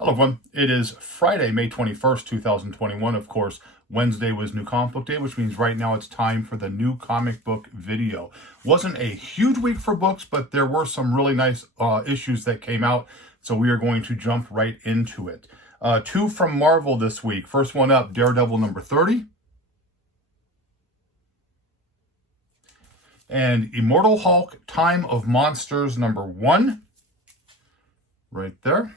Hello everyone, it is Friday, May 21st, 2021. Of course, Wednesday was New Comic Book Day, which means right now it's time for the new comic book video. Wasn't a huge week for books, but there were some really nice issues that came out, so we are going to jump right into it. Two from Marvel this week. First one up, Daredevil number 30. And Immortal Hulk, Time of Monsters number 1. Right there.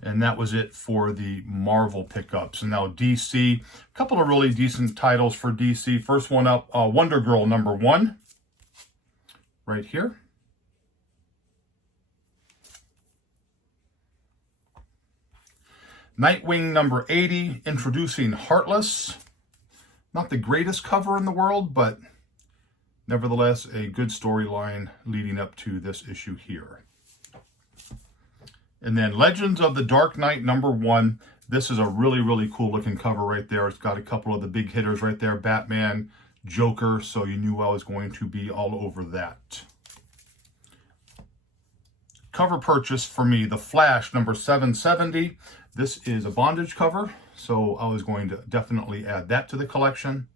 And that was it for the Marvel pickups. And now DC, a couple of really decent titles for DC. First one up, Wonder Girl number 1, right here. Nightwing number 80, introducing Heartless. Not the greatest cover in the world, but nevertheless a good storyline leading up to this issue here. And then Legends of the Dark Knight number 1. This is a really, really cool looking cover right there. It's got a couple of the big hitters right there. Batman, Joker. So you knew I was going to be all over that. Cover purchase for me, The Flash number 770. This is a bondage cover. So I was going to definitely add that to the collection.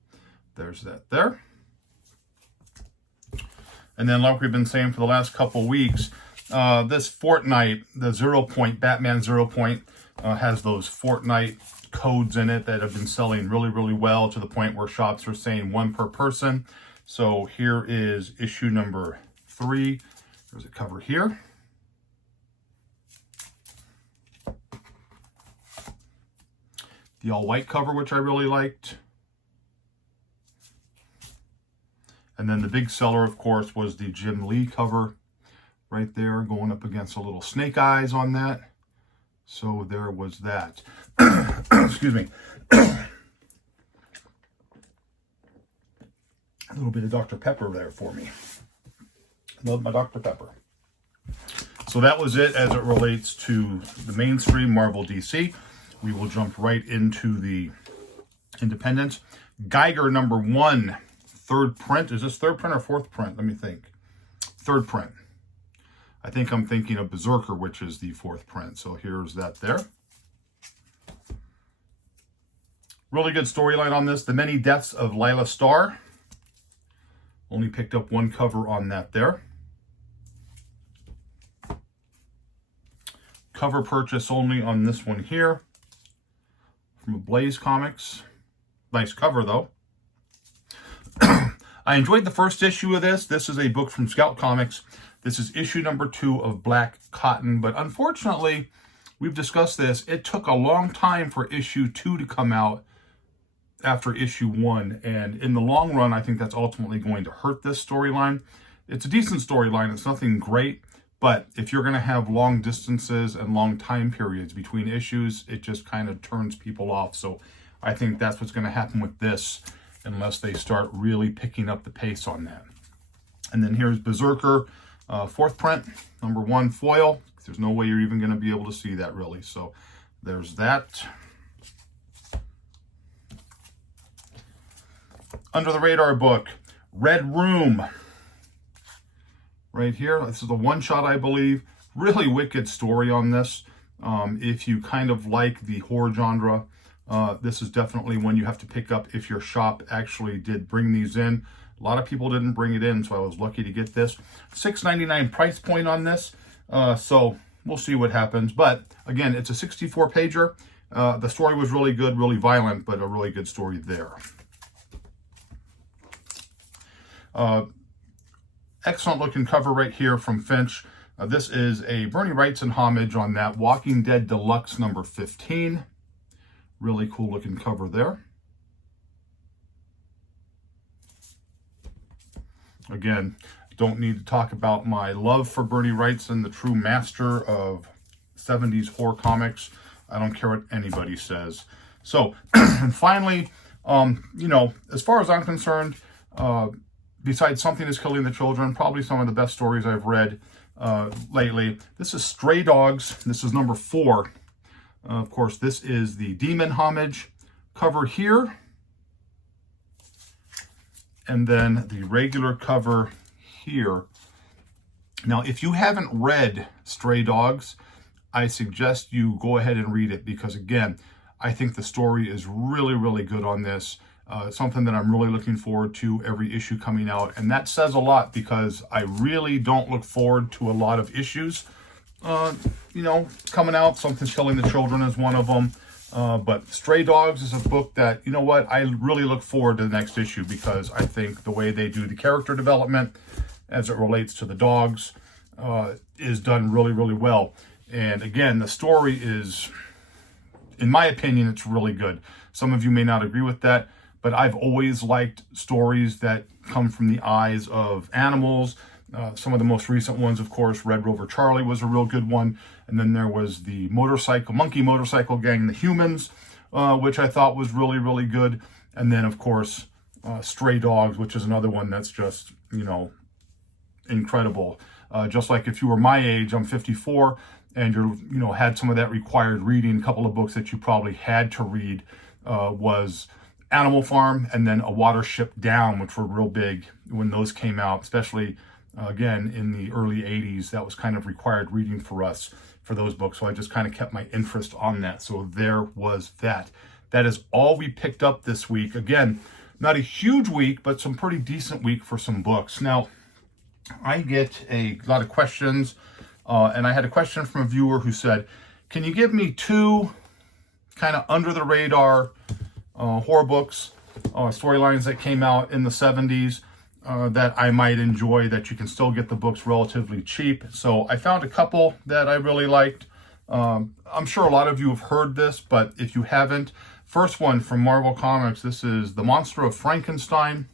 There's that there. And then like we've been saying for the last couple weeks, this Fortnite, the 0 Point, Batman 0 Point, has those Fortnite codes in it that have been selling really, really well to the point where shops are saying 1 per person. So here is issue number 3. There's a cover here. The all-white cover, which I really liked. And then the big seller, of course, was the Jim Lee cover. Right there, going up against a little snake eyes on that. So there was that. Excuse me. A little bit of Dr. Pepper there for me. Love my Dr. Pepper. So that was it as it relates to the mainstream Marvel DC. We will jump right into the independents. Geiger number 1, 3rd print. Is this 3rd print or 4th print? Let me think. 3rd print. I think I'm thinking of Berserker, which is the 4th print. So here's that there. Really good storyline on this. The Many Deaths of Lila Starr. Only picked up 1 cover on that there. Cover purchase only on this one here. From Blaze Comics. Nice cover, though. I enjoyed the first issue of this. This is a book from Scout Comics. This is issue number 2 of Black Cotton, but unfortunately, we've discussed this. It took a long time for issue 2 to come out after issue 1, and in the long run, I think that's ultimately going to hurt this storyline. It's a decent storyline. It's nothing great, but if you're going to have long distances and long time periods between issues, it just kind of turns people off. So I think that's what's going to happen with this, unless they start really picking up the pace on that. And then here's Berserker, 4th print, number 1 foil. There's no way you're even going to be able to see that really. So there's that. Under the radar book, Red Room. Right here. This is a one-shot, I believe. Really wicked story on this. If you kind of like the horror genre, this is definitely one you have to pick up if your shop actually did bring these in. A lot of people didn't bring it in, so I was lucky to get this. $6.99 price point on this, so we'll see what happens. But again, it's a 64-pager. The story was really good, really violent, but a really good story there. Excellent looking cover right here from Finch. This is a Bernie Wrightson homage on that Walking Dead Deluxe number 15. Really cool looking cover there. Again, don't need to talk about my love for Bernie Wrightson, the true master of 70s horror comics. I don't care what anybody says. So, and finally, you know, as far as I'm concerned, besides Something is Killing the Children, probably some of the best stories I've read lately. This is Stray Dogs. This is number 4. Of course, this is the Demon homage cover here. And then the regular cover here Now, if you haven't read Stray Dogs, I suggest you go ahead and read it because, again, I think the story is really, really good on this. Something that I'm really looking forward to every issue coming out. And that says a lot because I really don't look forward to a lot of issues, coming out. Something's Killing the Children is one of them. But Stray Dogs is a book that, you know what, I really look forward to the next issue because I think the way they do the character development as it relates to the dogs is done really, really well. And again, the story is, in my opinion, it's really good. Some of you may not agree with that, but I've always liked stories that come from the eyes of animals. Some of the most recent ones, of course, Red Rover Charlie was a real good one. And then there was the monkey motorcycle gang, the Humans, which I thought was really, really good. And then, of course, Stray Dogs, which is another one that's just, incredible. Just like if you were my age, I'm 54, and you're, had some of that required reading, a couple of books that you probably had to read was Animal Farm and then A Watership Down, which were real big when those came out, especially, again, in the early 80s. That was kind of required reading for us for those books. So I just kind of kept my interest on that. So there was that. That is all we picked up this week. Again, not a huge week, but some pretty decent week for some books. Now, I get a lot of questions, and I had a question from a viewer who said, can you give me 2 kind of under the radar horror books, storylines that came out in the 70s that I might enjoy, that you can still get the books relatively cheap? So I found a couple that I really liked. I'm sure a lot of you have heard this, but if you haven't, first one from Marvel Comics, this is The Monster of Frankenstein.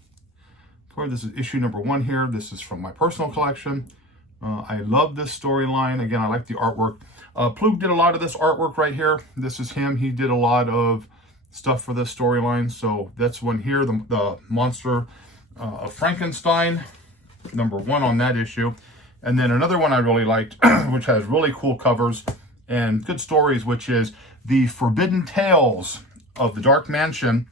This is issue number 1 here. This is from my personal collection. I love this storyline. Again, I like the artwork. Plug did a lot of this artwork right here. This is him. He did a lot of stuff for this storyline. So that's one here, the Monster of Frankenstein, number 1 on that issue. And then another one I really liked, which has really cool covers and good stories, which is The Forbidden Tales of the Dark Mansion.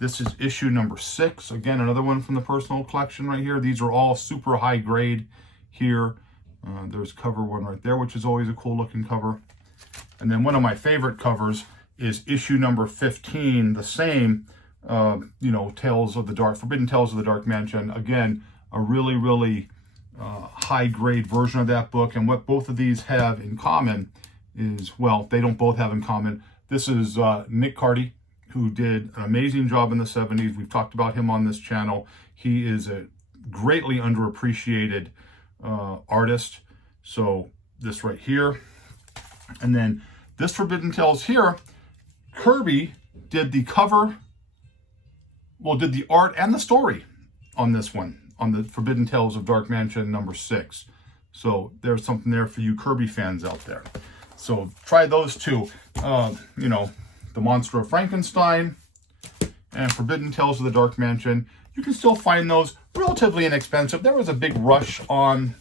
This is issue number 6. Again, another one from the personal collection right here. These are all super high grade here. There's cover 1 right there, which is always a cool looking cover. And then one of my favorite covers is issue number 15, the same, Forbidden Tales of the Dark Mansion. Again, a really, really high grade version of that book. And what both of these have in common is, well, they don't both have in common. This is Nick Cardy, who did an amazing job in the 70s. We've talked about him on this channel. He is a greatly underappreciated artist. So this right here. And then this Forbidden Tales here, Kirby did the cover, did the art and the story on this one, on the Forbidden Tales of Dark Mansion number 6. So there's something there for you Kirby fans out there. So try those 2. The Monster of Frankenstein and Forbidden Tales of the Dark Mansion. You can still find those relatively inexpensive. There was a big rush on,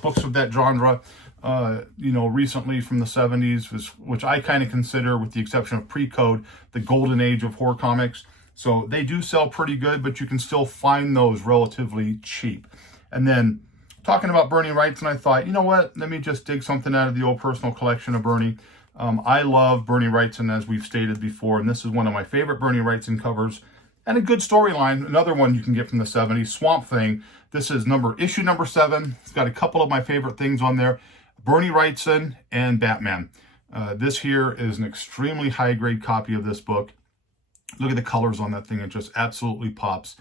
books of that genre, recently from the 70s, which I kind of consider, with the exception of Pre-Code, the golden age of horror comics. So they do sell pretty good, but you can still find those relatively cheap. And then talking about Bernie Wrightson, I thought, you know what, let me just dig something out of the old personal collection of Bernie. I love Bernie Wrightson, as we've stated before, and this is one of my favorite Bernie Wrightson covers, and a good storyline. Another one you can get from the 70s, Swamp Thing. This is issue number 7. It's got a couple of my favorite things on there, Bernie Wrightson and Batman. This here is an extremely high-grade copy of this book. Look at the colors on that thing. It just absolutely pops.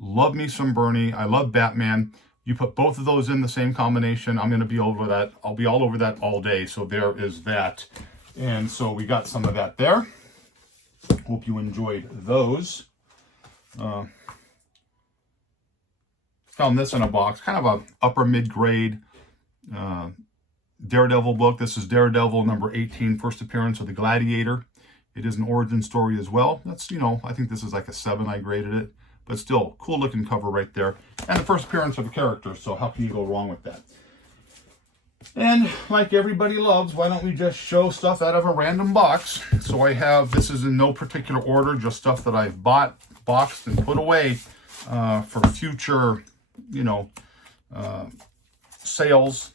Love me some Bernie. I love Batman. You put both of those in the same combination, I'm going to be over that. I'll be all over that all day. So there is that. And so we got some of that there. Hope you enjoyed those. Found this in a box, kind of a upper mid-grade Daredevil book. This is Daredevil number 18, first appearance of the Gladiator. It is an origin story as well. That's, I think this is like a 7, I graded it. But still, cool looking cover right there. And the first appearance of a character, so how can you go wrong with that? And like everybody loves, why don't we just show stuff out of a random box? So I have, this is in no particular order, just stuff that I've bought, boxed, and put away for future, sales.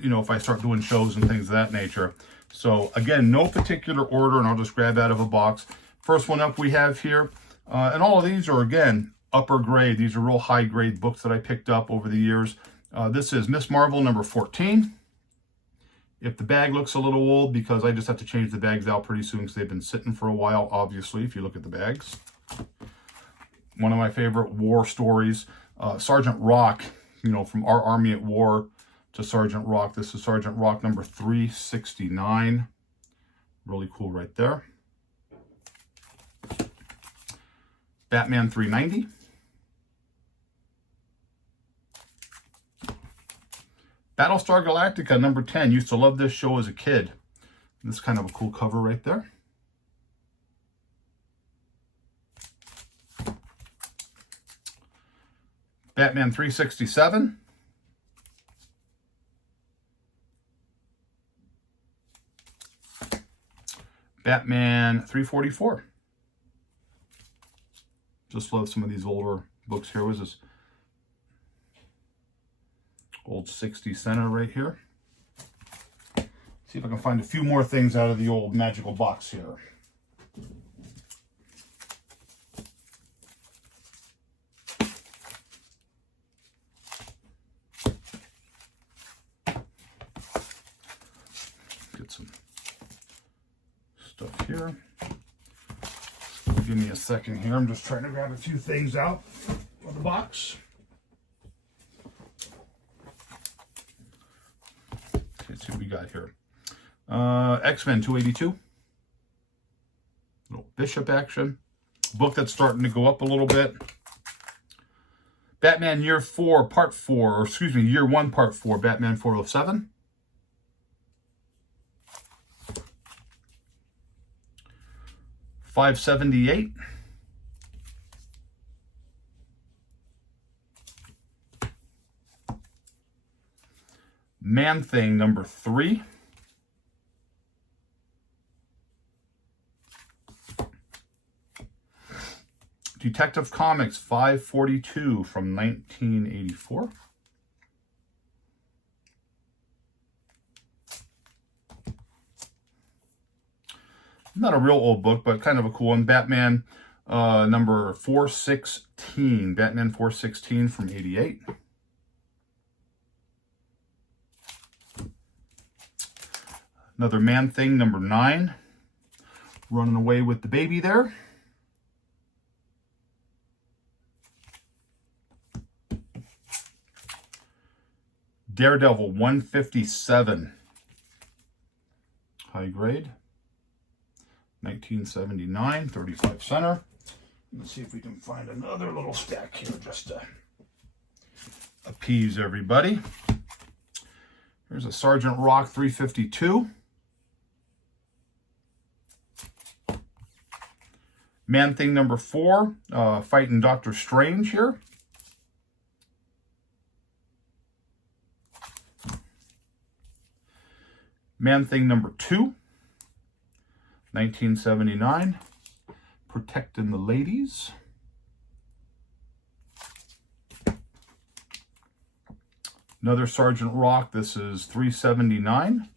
you know, if I start doing shows and things of that nature. So again, no particular order, and I'll just grab out of a box. First one up we have here, and all of these are, again, upper grade. These are real high grade books that I picked up over the years. This is Miss Marvel number 14. If the bag looks a little old, because I just have to change the bags out pretty soon because they've been sitting for a while, obviously, if you look at the bags. One of my favorite war stories, Sergeant Rock, you know, from Our Army at War to Sergeant Rock. This is Sergeant Rock number 369. Really cool right there. Batman 390. Battlestar Galactica number 10. Used to love this show as a kid. This is kind of a cool cover right there. Batman 367. Batman 344. Just love some of these older books here. What is this? Old 60 center right here. See if I can find a few more things out of the old magical box here. Get some stuff here. Give me a second here. I'm just trying to grab a few things out of the box. Okay, let's see what we got here. X-Men 282. Little Bishop action. Book that's starting to go up a little bit. Batman Year 4, Part 4, or excuse me, Year 1, Part 4, Batman 407. $578. Man-Thing number 3. Detective Comics 542 from 1984. Not a real old book, but kind of a cool one. Batman number 416. Batman 416 from 88. Another Man-Thing number 9. Running away with the baby there. Daredevil 157. High grade. 1979, 35 center. Let's see if we can find another little stack here just to appease everybody. Here's a Sergeant Rock 352. Man-Thing number 4, fighting Doctor Strange here. Man-Thing number 2. 1979, Protecting the Ladies. Another Sergeant Rock, this is 379.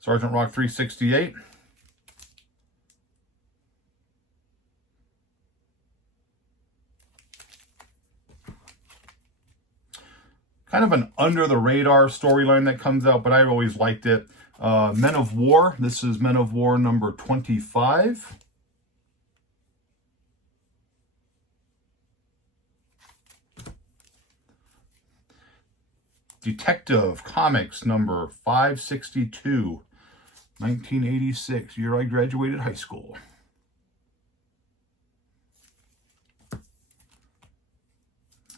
Sergeant Rock 368. Kind of an under-the-radar storyline that comes out, but I always liked it. Men of War. This is Men of War number 25. Detective Comics number 562. 1986, year I graduated high school.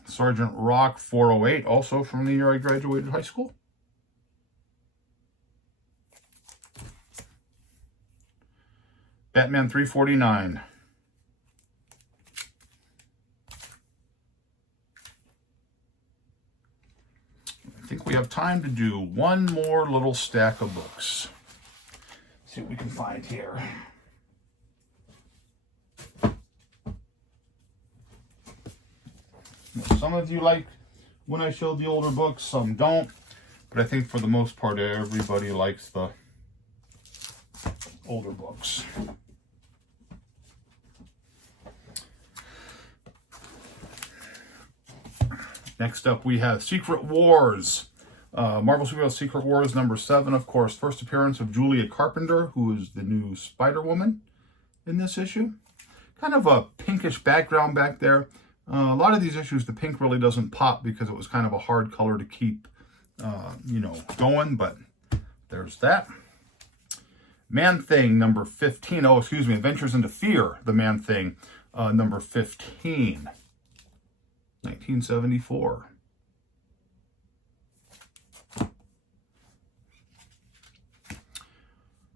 Sergeant Rock 408, also from the year I graduated high school. Batman 349. I think we have time to do one more little stack of books. See what we can find here. Some of you like when I show the older books, some don't. But I think for the most part, everybody likes the older books. Next up, we have Secret Wars. Marvel Superhero Secret Wars number 7, of course. First appearance of Julia Carpenter, who is the new Spider-Woman in this issue. Kind of a pinkish background back there. A lot of these issues, the pink really doesn't pop because it was kind of a hard color to keep, going. But there's that. Man-Thing number 15. Oh, excuse me. Adventures into Fear, the Man-Thing, number 15. 1974.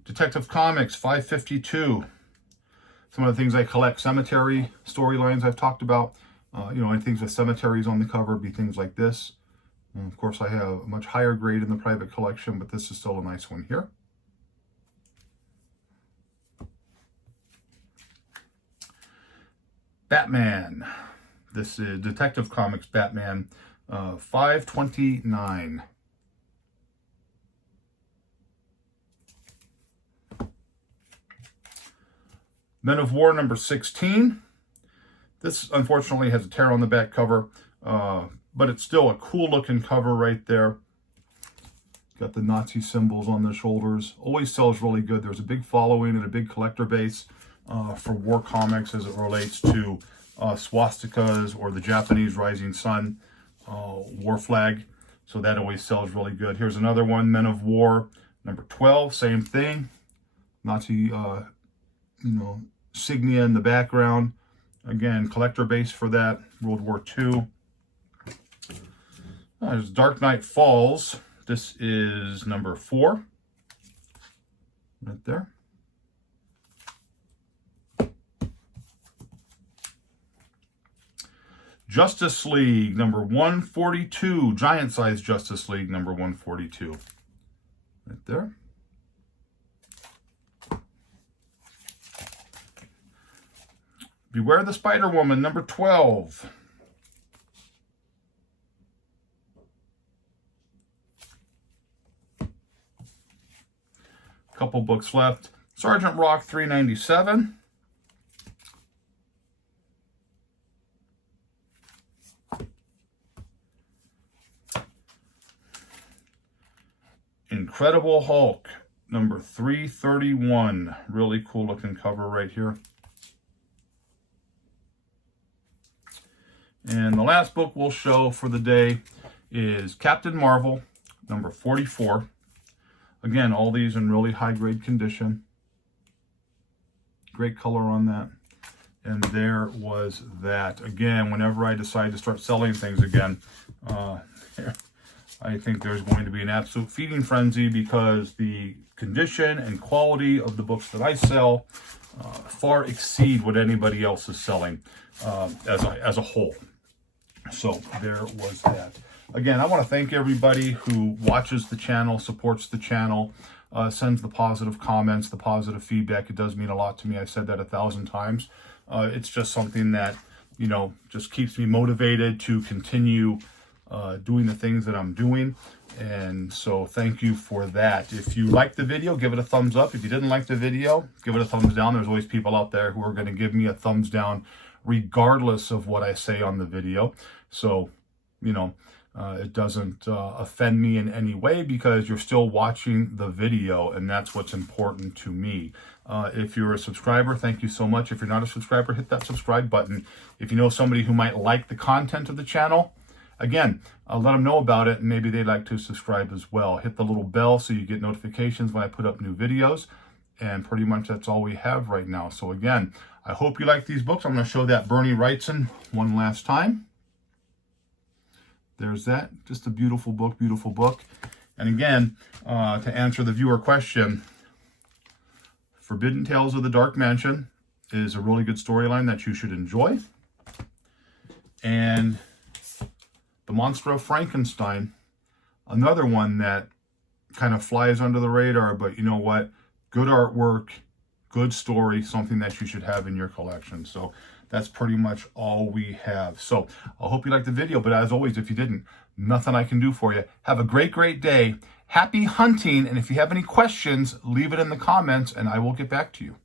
Detective Comics 552. Some of the things I collect, cemetery storylines I've talked about. Any things with cemeteries on the cover would be things like this. And of course, I have a much higher grade in the private collection, but this is still a nice one here. Batman. This is Detective Comics Batman 529. Men of War number 16. This unfortunately has a tear on the back cover, but it's still a cool looking cover right there. Got the Nazi symbols on the shoulders. Always sells really good. There's a big following and a big collector base for war comics as it relates to swastikas or the Japanese rising sun war flag. So that always sells really good. Here's another one, Men of War number 12, same thing. Nazi, insignia in the background. Again, collector base for that, World War II. There's Dark Knight Falls. This is number 4. Right there. Justice League number 142. Giant size Justice League number 142. Right there. Beware the Spider-Woman number 12. Couple books left. Sergeant Rock 397. Incredible Hulk number 331. Really cool looking cover right here. And the last book we'll show for the day is Captain Marvel number 44. Again, all these in really high grade condition. Great color on that. And there was that. Again, whenever I decide to start selling things again, I think there's going to be an absolute feeding frenzy because the condition and quality of the books that I sell far exceed what anybody else is selling as a whole. So there was that. Again, I want to thank everybody who watches the channel, supports the channel, sends the positive comments, the positive feedback. It does mean a lot to me. I've said that 1,000 times. It's just something that, just keeps me motivated to continue doing the things that I'm doing. And so thank you for that. If you liked the video, give it a thumbs up. If you didn't like the video, give it a thumbs down. There's always people out there who are going to give me a thumbs down regardless of what I say on the video. So, it doesn't offend me in any way because you're still watching the video, and that's what's important to me. If you're a subscriber, thank you so much. If you're not a subscriber, hit that subscribe button. If you know somebody who might like the content of the channel, again, let them know about it, and maybe they'd like to subscribe as well. Hit the little bell so you get notifications when I put up new videos, and pretty much that's all we have right now. So again, I hope you like these books. I'm going to show that Bernie Wrightson one last time. There's that. Just a beautiful book, beautiful book. And again, to answer the viewer question, Forbidden Tales of the Dark Mansion is a really good storyline that you should enjoy. And The Monster of Frankenstein, another one that kind of flies under the radar, but you know what? Good artwork, good story, something that you should have in your collection. So that's pretty much all we have. So I hope you liked the video, but as always, if you didn't, nothing I can do for you. Have a great day. Happy hunting, and if you have any questions, leave it in the comments and I will get back to you.